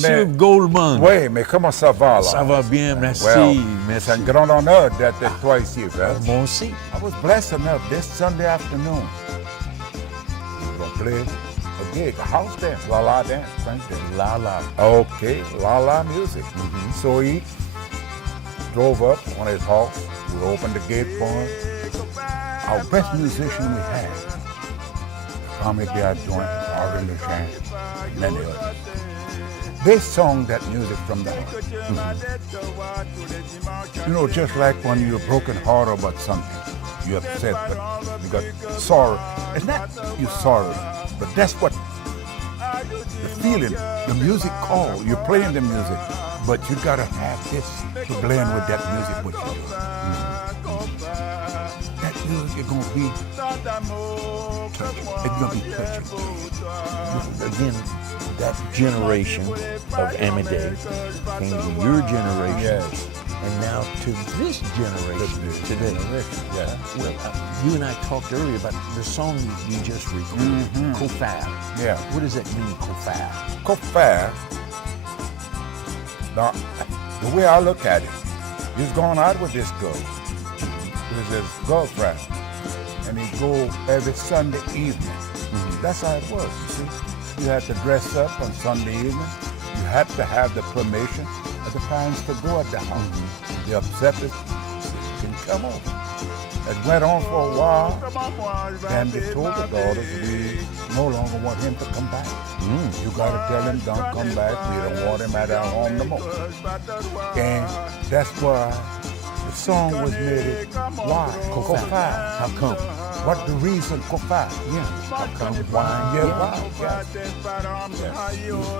Monsieur Goldman. Oui, mais comment ça va là? Ça va bien, merci. Well, merci. c'est un grand honneur d'être toi ici, right? Moi aussi. I was blessed enough this Sunday afternoon. We're going to play a gig, a house dance, La La dance, French dance. La La. Okay, La La music. So he drove up on his horse. We opened the gate for him. Our best musician we had, Tommy Gad Joint, Ari LeJean, many others. They sung that music from the heart. You know, just like when you're broken heart about something, you're upset, but you got sorrow. It's not you sorry, but that's what the feeling, the music call. You're playing the music, but you gotta have this to blend with that music what you do. That music is gonna be touching. It's gonna be touching. Again, that generation of Amade came to your generation, Yes. and now to this generation today. Yeah. Well, you and I talked earlier about the song you just recorded, Kofar. Yeah. What does that mean, Kofar? Kofar, now, the way I look at it, he's going out with this girl, with his girlfriend, and he go every Sunday evening. That's how it was, you see. You had to dress up on Sunday evening. You had to have the permission of the parents to go at the house. The upset it can come over. It went on for a while. Then they told the daughters, we no longer want him to come back. You gotta tell him, don't come back. We don't want him at our home no more. And that's why the song was made. Why? Kofar. How come? What the reason Kofar? Yeah. How come? Why? Yeah, why? Yes.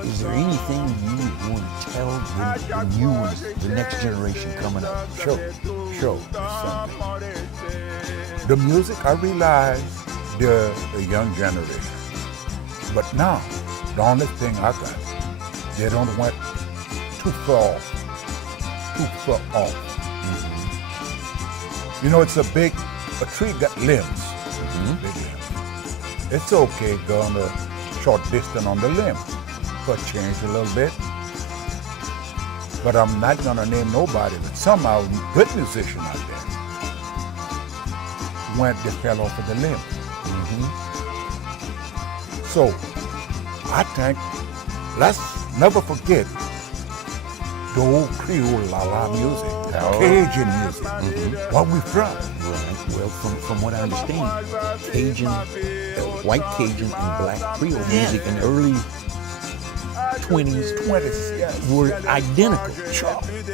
Is there anything you want to tell the new ones, the next generation coming up? Sure. The music, I realize the young generation. But now, the only thing I got, they don't went too far off. You know, it's a tree got limbs. Big limbs. It's okay going a short distance on the limb, but change a little bit. But I'm not gonna name nobody, but somehow good musician out there they fell off of the limb. So I think let's never forget the old Creole La La music, Cajun music, where we from. Right. Well, from what I understand, Cajun, white Cajun and black Creole music in the early 20s were identical.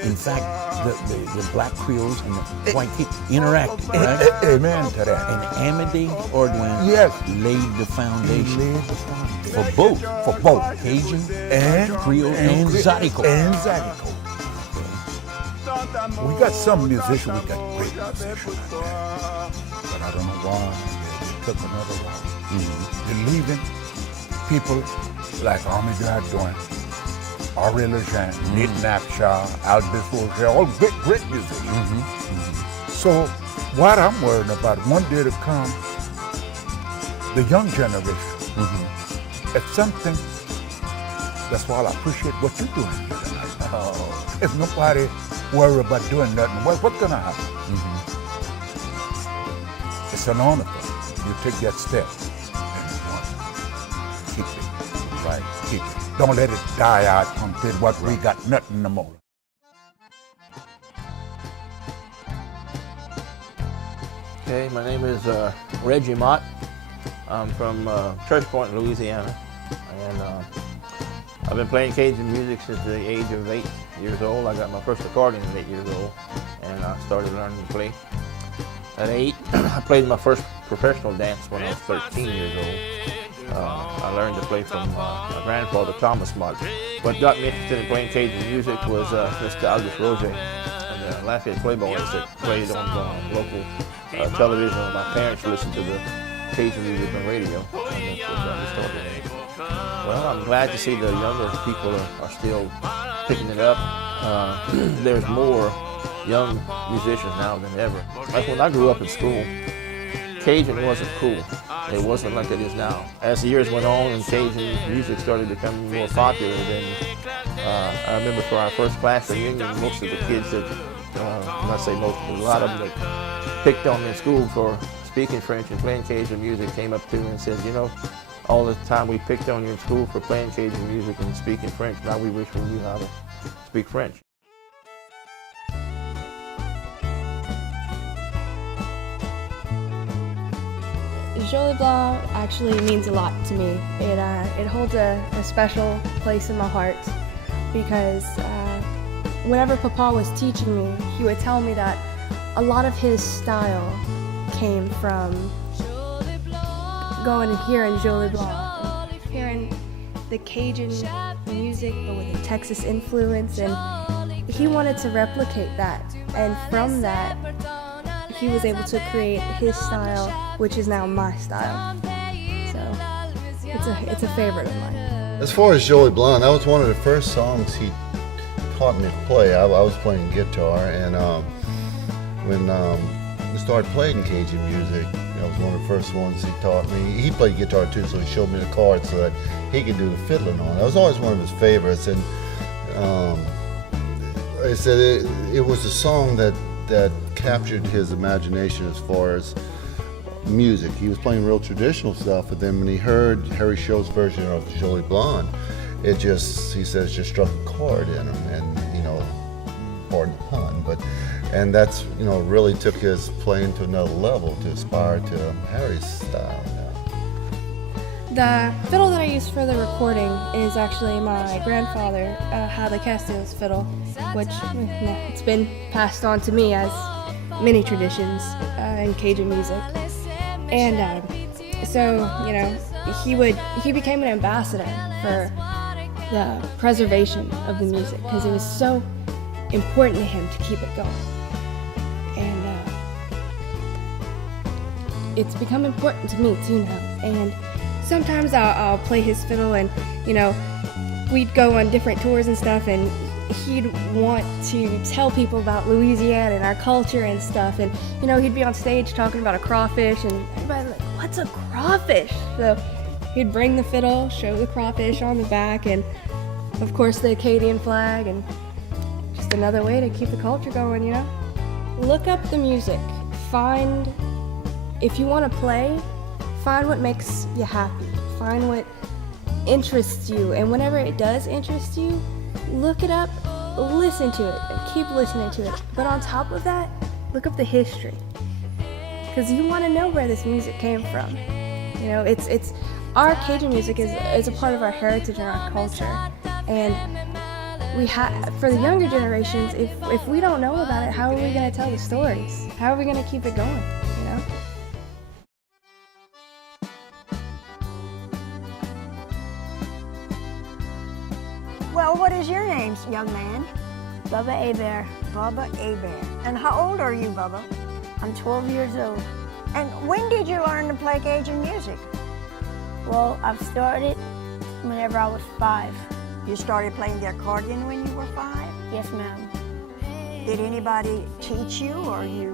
In fact, the black Creoles and the white interacted, right? Amen to that. And Amade Ordwin laid the foundation for both Cajun and Creole and Zydeco. We got some musicians, we got great musicians out there, but I don't know why they took another route. They're leaving people like Army Dad Joint, Ari LeJean, Nate Napshaw, Albert Roger, all great musicians. So what I'm worried about, one day to come, the young generation, it's something, that's why I appreciate what you're doing here tonight. If nobody worry about doing nothing, what's gonna happen? It's an honor for you. You take that step and you want to keep it. Right, keep it. Don't let it die out until what we got nothing no more. Okay, my name is Reggie Mott. I'm from Church Point, Louisiana, and I've been playing Cajun music since the age of 8 years old. I got my first accordion at 8 years old, and I started learning to play. At 8, I played my first professional dance when I was 13 years old. I learned to play from my grandfather, Thomas Mott. What got me interested in playing Cajun music was Mr. Albert Roger and the Lafayette Playboys that played on local television. My parents listened to the Cajun music on radio, and that's what got me started. Well, I'm glad to see the younger people are still picking it up. There's more young musicians now than ever. Like when I grew up in school, Cajun wasn't cool. It wasn't like it is now. As the years went on and Cajun music started becoming more popular, then I remember for our first class reunion, most of the kids that, not say most, but a lot of them that picked on me in school for speaking French and playing Cajun music came up to me and said, you know, all the time we picked on you in school for playing Cajun music and speaking French. Now we wish we knew how to speak French. Jolie Blanc actually means a lot to me. It holds a special place in my heart because whenever Papa was teaching me, he would tell me that a lot of his style came from going and hearing Jolie Blanc, and hearing the Cajun music but with a Texas influence, and he wanted to replicate that. And from that, he was able to create his style, which is now my style. So it's a favorite of mine. As far as Jolie Blanc, that was one of the first songs he taught me to play. I was playing guitar, and when we started playing Cajun music, that was one of the first ones he taught me. He played guitar too, so he showed me the chords so that he could do the fiddling on. That was always one of his favorites, and I said it was a song that captured his imagination as far as music. He was playing real traditional stuff, but then when he heard Harry Show's version of Jolie Blanc, he said it just struck a chord in him, and, you know, pardon the pun, and that's, you know, really took his playing to another level to aspire to Harry's style now. The fiddle that I use for the recording is actually my grandfather, Hadley Castillo's fiddle, which it's been passed on to me as many traditions in Cajun music. And so, you know, he became an ambassador for the preservation of the music because it was so important to him to keep it going. And it's become important to me too now. And sometimes I'll play his fiddle, and, you know, we'd go on different tours and stuff, and he'd want to tell people about Louisiana and our culture and stuff. And, you know, he'd be on stage talking about a crawfish, and everybody's like, what's a crawfish? So he'd bring the fiddle, show the crawfish on the back, and of course the Acadian flag, and just another way to keep the culture going, you know? Look up the music. If you want to play, find what makes you happy. Find what interests you, and whenever it does interest you, look it up, listen to it, and keep listening to it. But on top of that, look up the history, because you want to know where this music came from. You know, it's our Cajun music is a part of our heritage and our culture, and for the younger generations, if we don't know about it, how are we going to tell the stories? How are we going to keep it going? You know. Well, what is your name, young man? Bubba Hebert. Bubba Hebert. And how old are you, Bubba? I'm 12 years old. And when did you learn to play Cajun music? Well, I've started whenever I was 5. You started playing the accordion when you were 5? Yes, ma'am. Did anybody teach you, or you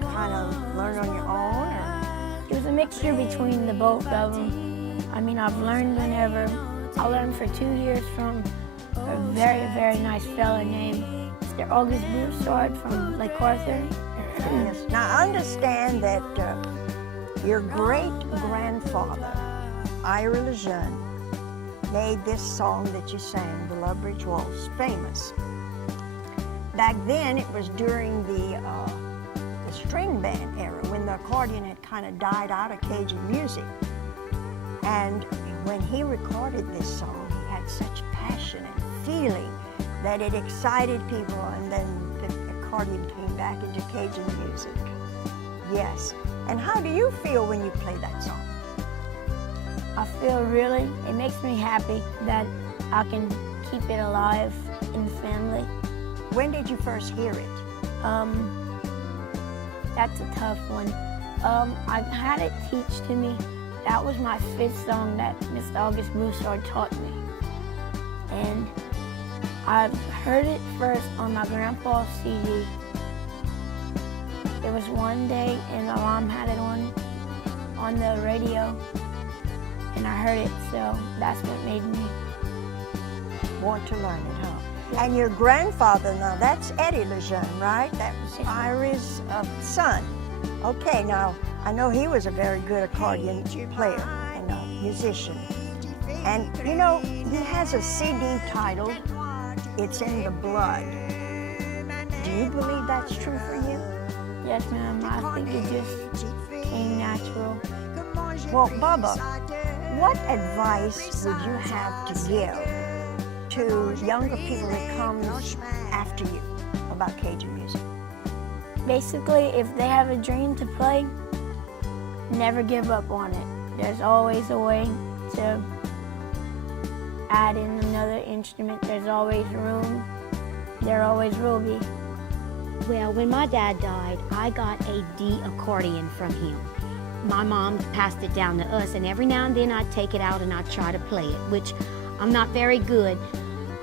kind of learned on your own? Or? It was a mixture between the both of them. I mean, I've learned whenever. I learned for 2 years from a very, very nice fella named Mr. August Broussard from Lake Arthur. Yes. Now, understand that your great-grandfather, Ira Lejeune, made this song that you sang, The Love Bridge Waltz, famous. Back then, it was during the string band era, when the accordion had kind of died out of Cajun music. And when he recorded this song, he had such passion and feeling that it excited people, and then the accordion came back into Cajun music. Yes. And how do you feel when you play that song? I feel it makes me happy that I can keep it alive in the family. When did you first hear it? That's a tough one. I had it teach to me. That was my 5th song that Mr. August Broussard taught me. And I've heard it first on my grandpa's CD. It was one day and my mom had it on the radio, and I heard it, so that's what made me. want to learn it, huh? And your grandfather, now that's Eddie Lejeune, right? That was Iris' son. Okay, now I know he was a very good accordion player and a musician. And you know, he has a CD titled It's in the Blood. Do you believe that's true for you? Yes, ma'am. I think it just came natural. Well, Bubba, what advice would you have to give to younger people that comes after you about Cajun music? Basically, if they have a dream to play, never give up on it. There's always a way to add in another instrument. There's always room. There always will be. Well, when my dad died, I got a D accordion from him. My mom passed it down to us, and every now and then I'd take it out and I'd try to play it, which I'm not very good.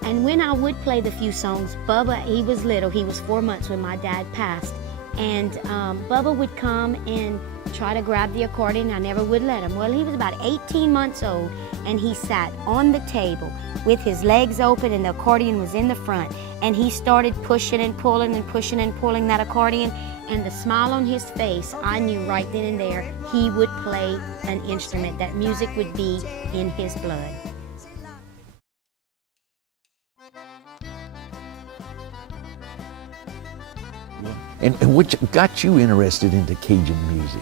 And when I would play the few songs, Bubba, he was little, he was 4 months when my dad passed, and Bubba would come and try to grab the accordion. I never would let him. Well, he was about 18 months old, and he sat on the table with his legs open and the accordion was in the front, and he started pushing and pulling and pushing and pulling that accordion, and the smile on his face, I knew right then and there he would play an instrument, that music would be in his blood. And what got you interested into Cajun music?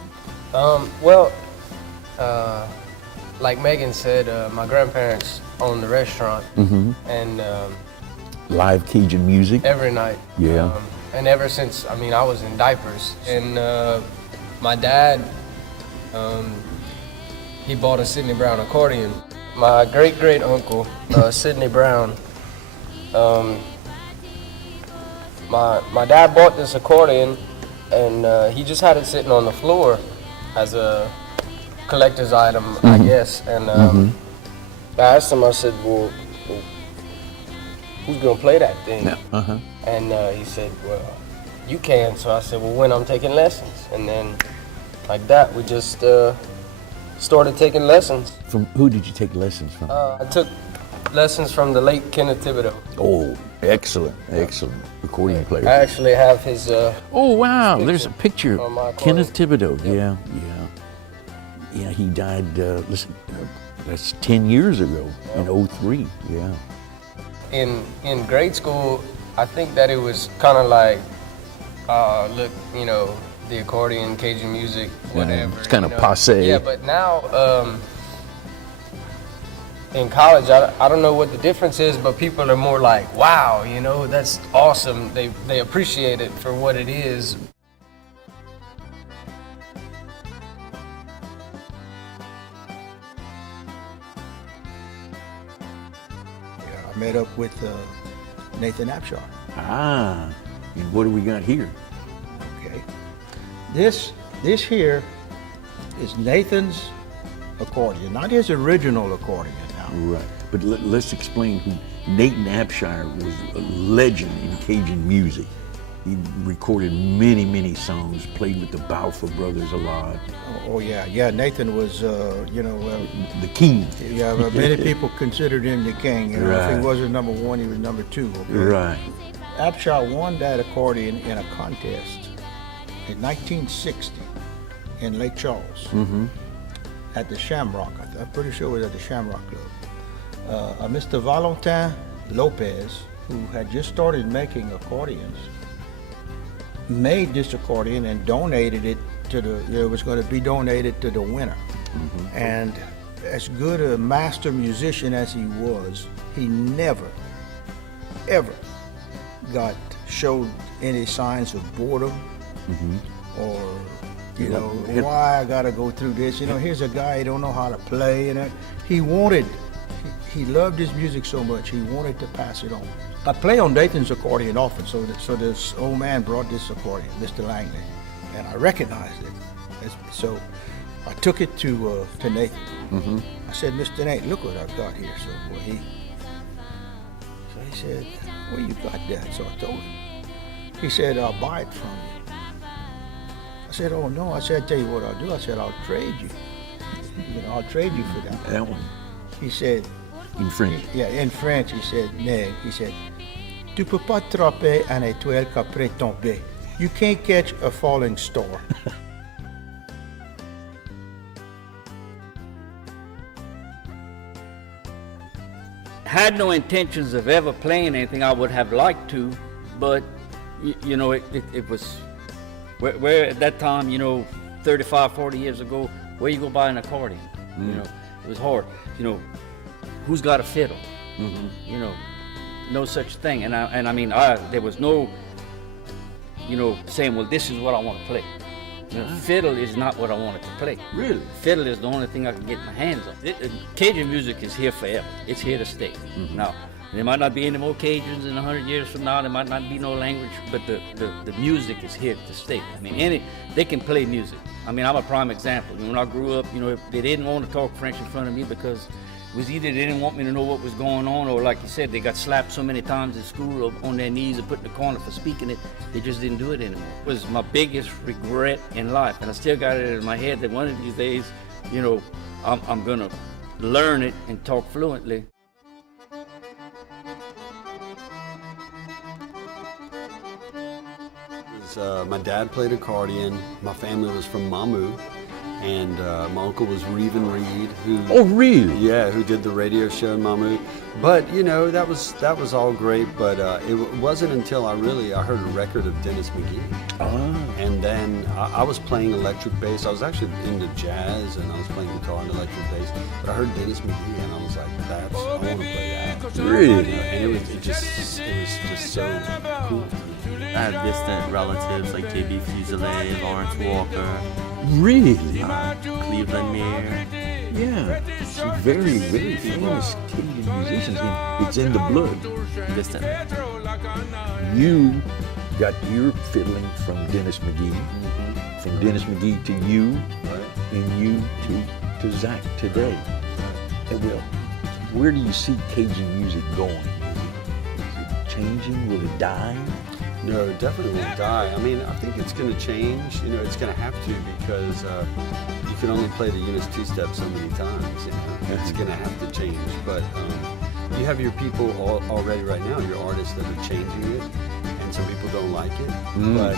Like Megan said, my grandparents owned the restaurant, and Live Cajun music? every night. Yeah. And ever since, I mean, I was in diapers, and my dad, he bought a Sidney Brown accordion. My great uncle, Sidney Brown, my dad bought this accordion, and he just had it sitting on the floor as a collector's item, I guess. And I asked him, I said, well, who's gonna play that thing? Yeah. And he said, well, you can. So I said, well, when I'm taking lessons. And then like that, we just started taking lessons. From who did you take lessons from? I took lessons from the late Kenneth Thibodeau. Oh, excellent accordion player. I actually have his Oh wow, there's a picture. on my Kenneth accordion. Thibodeau. Yeah, he died. That's 10 years ago in 03. Yeah. In grade school, I think that it was kind of like, look, you know, the accordion, Cajun music, whatever. it's kinda you know. passé. Yeah, but now in college, I don't know what the difference is, but people are more like, wow, you know, that's awesome. They appreciate it for what it is. I met up with Nathan Abshar. Ah, and what do we got here? Okay, this here is Nathan's accordion, not his original accordion. Now, Right. But let's explain who Nathan Abshire was. A legend in Cajun music. He recorded many songs, played with the Balfour Brothers a lot. oh yeah. Nathan was, The king. yeah. Many people considered him the king. You know, if Right. he wasn't number one, he was number two. Okay? Right. Abshar won that accordion in a contest in 1960 in Lake Charles at the Shamrock. I'm pretty sure it was at the Shamrock Club. Mr. Valentin Lopez, who had just started making accordions, made this accordion and donated it to it was going to be donated to the winner. And as good a master musician as he was, he never, ever showed any signs of boredom or, why I gotta go through this. Here's a guy, he don't know how to play, and he loved his music so much, he wanted to pass it on. I play on Nathan's accordion often, so this old man brought this accordion, Mr. Langley, and I recognized it. So I took it to Nathan. I said, Mr. Nate, look what I've got here. So he said, where you got that? So I told him. He said, I'll buy it from you. I said, oh no. I said, I'll tell you what I'll do. I said, I'll trade you. I'll trade you for that. That one. He said, in French. Yeah, in French he said, "Nee," he said, "Tu peux pas tromper une étoile qu'après tomber. You can't catch a falling star." Had no intentions of ever playing anything. I would have liked to, but you know, it was where at that time, you know, 35, 40 years ago, where you go buy an accordion? You know, it was hard. You know, who's got a fiddle? You know, no such thing. And I mean, there was no, you know, saying, well, this is what I want to play. You know, fiddle is not what I wanted to play. Really? Fiddle is the only thing I can get my hands on. Cajun music is here forever. It's here to stay. Now, there might not be any more Cajuns in 100 years from now. There might not be no language, but the music is here to stay. I mean, they can play music. I mean, I'm a prime example. When I grew up, you know, they didn't want to talk French in front of me because it was either they didn't want me to know what was going on, or like you said, they got slapped so many times in school or on their knees and put in the corner for speaking it, they just didn't do it anymore. It was my biggest regret in life, and I still got it in my head that one of these days, you know, I'm gonna learn it and talk fluently. My dad played accordion. My family was from Mamou, and my uncle was Reven Reed, who Oh, really? who did the radio show in Mamou. But you know, that was all great. But it wasn't until I heard a record of Dennis McGee, and then I was playing electric bass. I was actually into jazz, and I was playing guitar and electric bass. But I heard Dennis McGee, and I was like, I want to play that. Really? And it was just so cool. I have distant relatives like J.B. Fuselier, Lawrence Walker, Really? Cleveland Mayer. Yeah. Some very, very famous Cajun musicians. It's in the blood. Distant. You got your fiddling from Dennis McGee, from Dennis McGee to you, and you to Zach today. Well, where do you see Cajun music going? Is it changing? Will it die? No, it definitely won't die. I mean, I think it's going to change. You know, it's going to have to, because you can only play the Eunice two-step so many times. You know? It's going to have to change. But you have your people already right now, your artists that are changing it, and some people don't like it. But,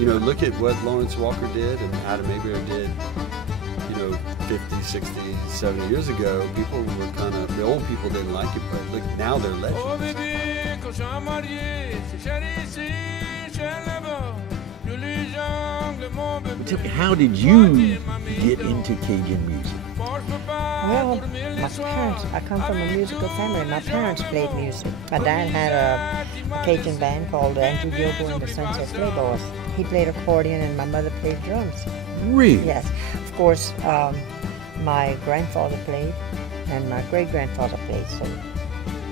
you know, look at what Lawrence Walker did and Adam Abear did, you know, 50, 60, 70 years ago. People were kind of, the old people didn't like it, but look, now they're legends. Tell me, how did you get into Cajun music? Well, my parents, I come from a musical family. My parents played music. My dad had a Cajun band called Andrew Gilbo and the Sunset Playboys. He played accordion and my mother played drums. Really? Yes. Of course, my grandfather played and my great-grandfather played.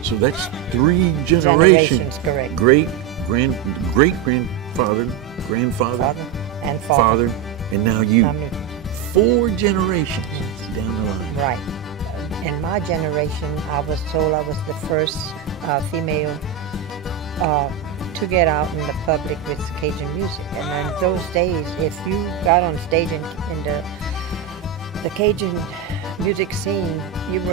So that's 3 generations. Generations, correct. Great-grandfather, grandfather, Father and father. And now you. Now me. 4 generations down the line. Right. In my generation, I was told I was the first female to get out in the public with Cajun music. And in those days, if you got on stage in the Cajun music scene, it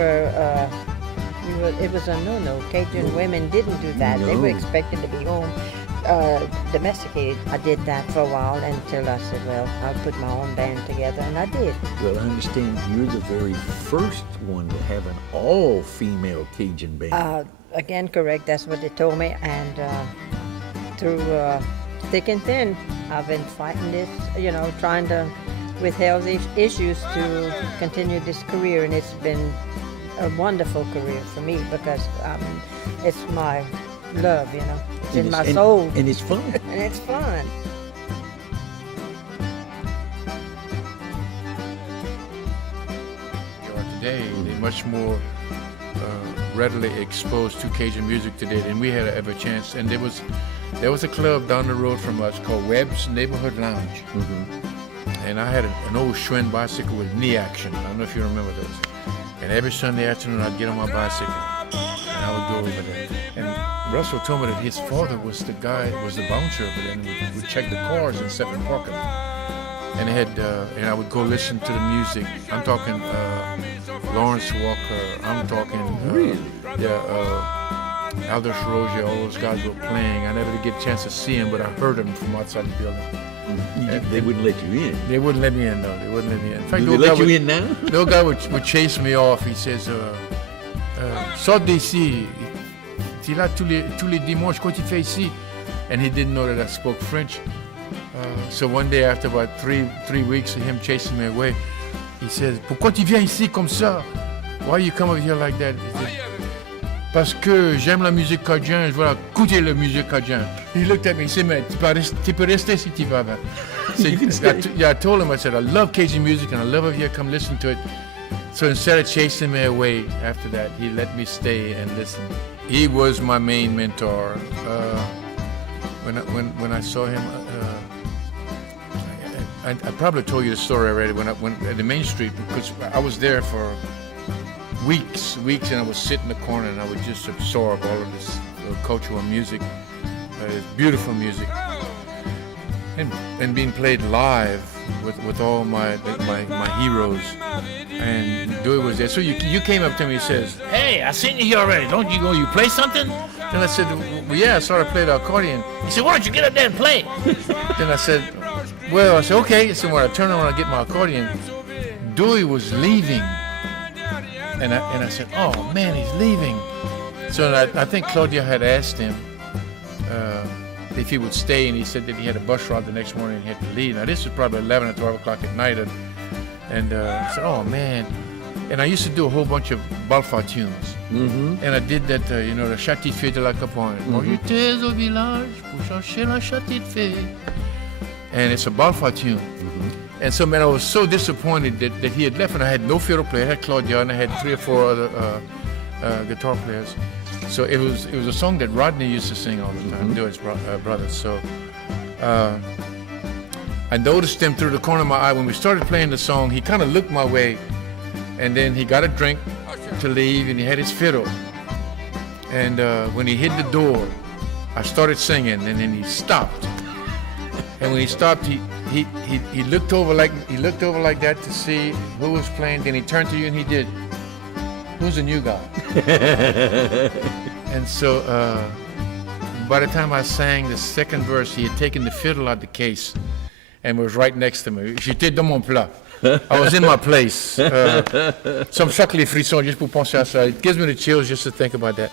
was a no-no. Cajun women didn't do that. They were expected to be home, domesticated. I did that for a while until I said, well, I'll put my own band together, and I did. Well, I understand you're the very first one to have an all-female Cajun band. Again, correct. That's what they told me. And through thick and thin, I've been fighting this, you know, trying to, with health issues, to continue this career, and it's been a wonderful career for me because it's my love, you know. It's in my soul. And it's fun. And it's fun. Today, they're much more readily exposed to Cajun music today than we had ever chance. And there was a club down the road from us called Webb's Neighborhood Lounge. And I had an old Schwinn bicycle with knee action. I don't know if you remember those. And every Sunday afternoon, I'd get on my bicycle, and I would go over there. And Russell told me that his father was the bouncer over there, and would check the cars and set the parking lot. And and I would go listen to the music. I'm talking Lawrence Walker. I'm talking. Really? Yeah. Aldous Rozier, all those guys were playing. I never did get a chance to see them, but I heard them from outside the building. They wouldn't let you in. They wouldn't let me in, though. They wouldn't let me in. In fact, Do they let you in now? The old guy would chase me off. He says, sors d'ici. Tu es là tous les dimanches. Quoi tu fais ici? And he didn't know that I spoke French. So one day, after about three weeks of him chasing me away, he says, pourquoi tu viens ici comme ça? Why you come over here like that? He says, parce que j'aime la musique cajun, je veux écouter la musique cajun. He looked at me, he said, mais tu peux rester si tu vas. I told him, I said, I love Cajun music and I love it here, come listen to it. So instead of chasing me away after that, he let me stay and listen. He was my main mentor. When I saw him, I probably told you the story already, when at the Main Street, because I was there for weeks, and I would sit in the corner and I would just absorb all of this cultural music, beautiful music, and being played live with all my heroes. And Dewey was there. So you came up to me and says, "Hey, I seen you here already. Don't you go? You play something?" Then I said, "Well, yeah, I started playing the accordion." He said, "Why don't you get up there and play?" Then I said, "Okay." So when I turned around and get my accordion, Dewey was leaving. And I said, "Oh man, he's leaving." So I think Claudia had asked him if he would stay, and he said that he had a bus route the next morning and he had to leave. Now this was probably 11 or 12 o'clock at night, and I said, "Oh man." And I used to do a whole bunch of Balfa tunes. Mm-hmm. And I did that, the Châtie Fée de la Capogne. J'étais au village pour chercher la Châtie Fée. And it's a Balfa tune. Mm-hmm. And so, man, I was so disappointed that he had left, and I had no fiddle player. I had Claudia, and I had 3 or 4 other guitar players. So it was a song that Rodney used to sing all the time, Dewey's brothers. So I noticed him through the corner of my eye. When we started playing the song, he kind of looked my way, and then he got a drink to leave, and he had his fiddle. And when he hit the door, I started singing, and then he stopped. And when he stopped, he looked over like that to see who was playing. Then he turned to you and he did, "Who's the new guy?" And so by the time I sang the second verse, he had taken the fiddle out of the case and was right next to me. J'étais dans mon plat. I was in my place. Ça me choque les frissons juste pour penser à ça. It gives me the chills just to think about that.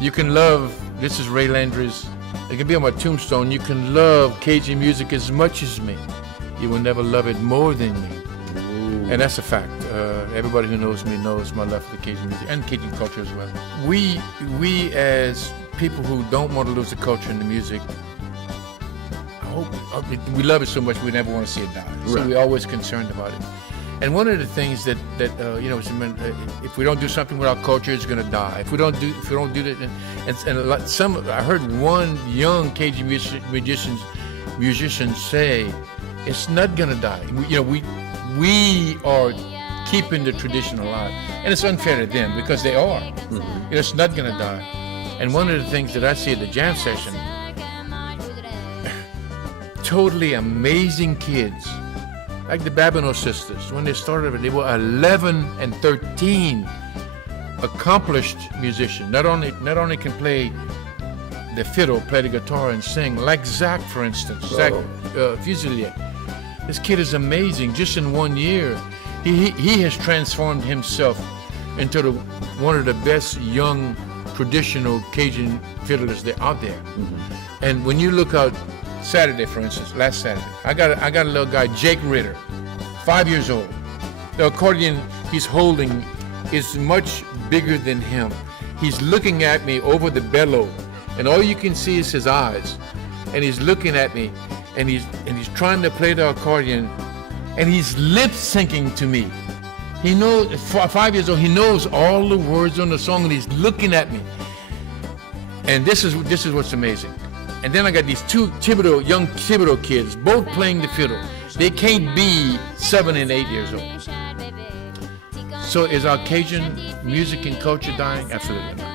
You can love, this is Ray Landry's, it can be on my tombstone, you can love Cajun music as much as me. You will never love it more than me. Ooh. And that's a fact. Everybody who knows me knows my love for the Cajun music and Cajun culture as well. We as people who don't want to lose the culture and the music, we love it so much we never want to see it die. Right. So we're always concerned about it. And one of the things that if we don't do something with our culture, it's going to die. If we don't do that, and I heard one young Cajun musician say, it's not going to die. We are keeping the tradition alive, and it's unfair to them because they are. Mm-hmm. It's not going to die. And one of the things that I see at the jam session, totally amazing kids. Like the Babineau sisters, when they started, they were 11 and 13, accomplished musicians. Not only can play the fiddle, play the guitar, and sing, like Zach, for instance, Zach Fuselier. This kid is amazing. Just in 1 year, he has transformed himself into one of the best young traditional Cajun fiddlers that are out there. Mm-hmm. And when you look out Saturday, for instance, last Saturday, I got a little guy, Jake Ritter, 5 years old. The accordion he's holding is much bigger than him. He's looking at me over the bellow, and all you can see is his eyes. And he's looking at me, and he's trying to play the accordion, and he's lip syncing to me. He knows, 5 years old, he knows all the words on the song, and he's looking at me. And this is what's amazing. And then I got these 2 young Thibodeau kids, both playing the fiddle. They can't be 7 and 8 years old. So is our Cajun music and culture dying? Absolutely not.